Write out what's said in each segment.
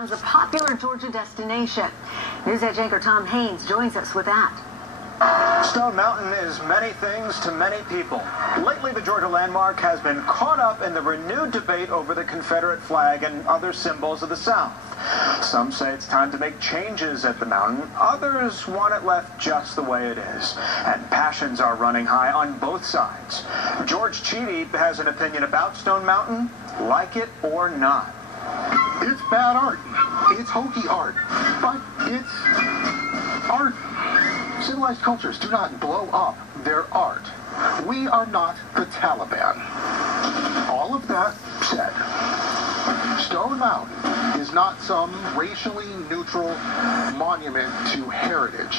It's a popular Georgia destination. News Edge anchor Tom Haynes joins us with that. Stone Mountain is many things to many people. Lately, the Georgia landmark has been caught up in the renewed debate over the Confederate flag and other symbols of the South. Some say it's time to make changes at the mountain. Others want it left just the way it is. And passions are running high on both sides. George Cheedy has an opinion about Stone Mountain, like it or not. It's bad art. It's hokey art. But it's art. Civilized cultures do not blow up their art. We are not the Taliban. All of that said, Stone Mountain is not some racially neutral monument to heritage.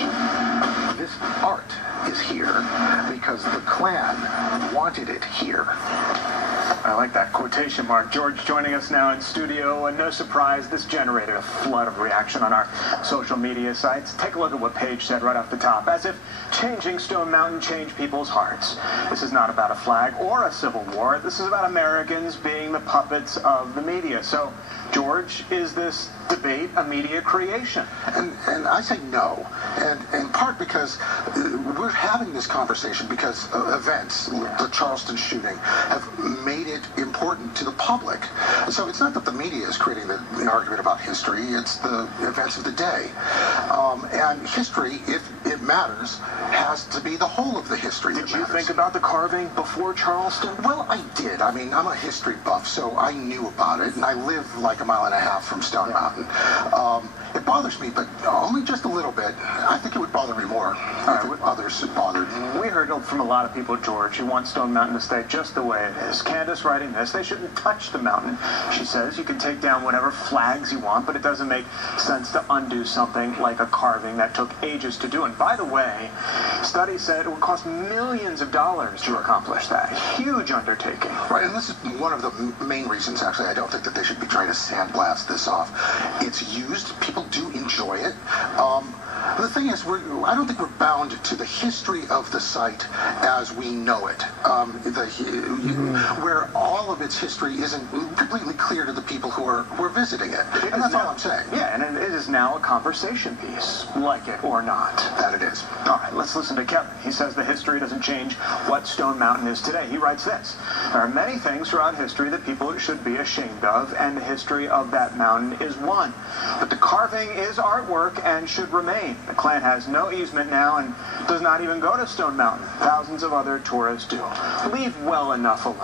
This art is here because the Klan wanted it here. I like that quotation mark. George joining us now in studio, and no surprise, this generated a flood of reaction on our social media sites. Take a look at what Paige said right off the top. As if changing Stone Mountain changed people's hearts. This is not about a flag or a civil war. This is about Americans being the puppets of the media. So, George, is this debate a media creation? And I say no, and in part because we're having this conversation because events, the Charleston shooting, have made it important to the public. So it's not that the media is creating the argument about history, it's the events of the day. And history, if it matters, has to be the whole of the history. Did you think about the carving before Charleston? Well, I did. I mean, I'm a history buff, so I knew about it, and I live like a mile and a half from Stone Mountain. It bothers me, but only just a little bit. I think it would bother me more if others it bothered. We heard from a lot of people, George, who want Stone Mountain to stay just the way it is. Candace writing this, they shouldn't touch the mountain. She says you can take down whatever flags you want, but it doesn't make sense to undo something like a carving that took ages to do. And by the way, studies said it would cost millions of dollars to accomplish that. Huge undertaking. Right, and this is one of the main reasons, actually, I don't think that they should be trying to sandblast this off. It's used. People do enjoy it. The thing is, I don't think we're bound to the history of the site as we know it, where all of its history isn't completely clear to the people who are visiting it. And that's all I'm saying. Yeah, and it is now a conversation piece, like it or not. That it is. All right, let's listen to Kevin. He says the history doesn't change what Stone Mountain is today. He writes this: there are many things throughout history that people should be ashamed of, and the history of that mountain is one. But the carving is artwork and should remain. The Klan has no easement now and does not even go to Stone Mountain. Thousands of other tourists do. Leave well enough alone.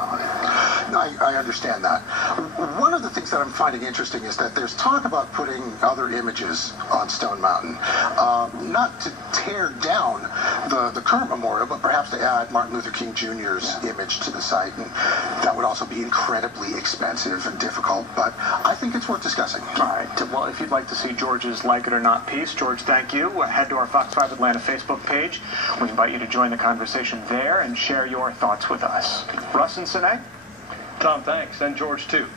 I understand that. One of the things that I'm finding interesting is that there's talk about putting other images on Stone Mountain. Not to tear down the current memorial, but perhaps to add Martin Luther King Jr.'s image to the site. And that would also be incredibly expensive and difficult, but I think it's worth discussing. All right. Well, if you'd like to see George's Like It or Not piece, George, thank you. Head to our Fox 5 Atlanta Facebook page. We invite you to join the conversation there and share your thoughts with us. Russ and Sine? Tom, thanks. And George, too.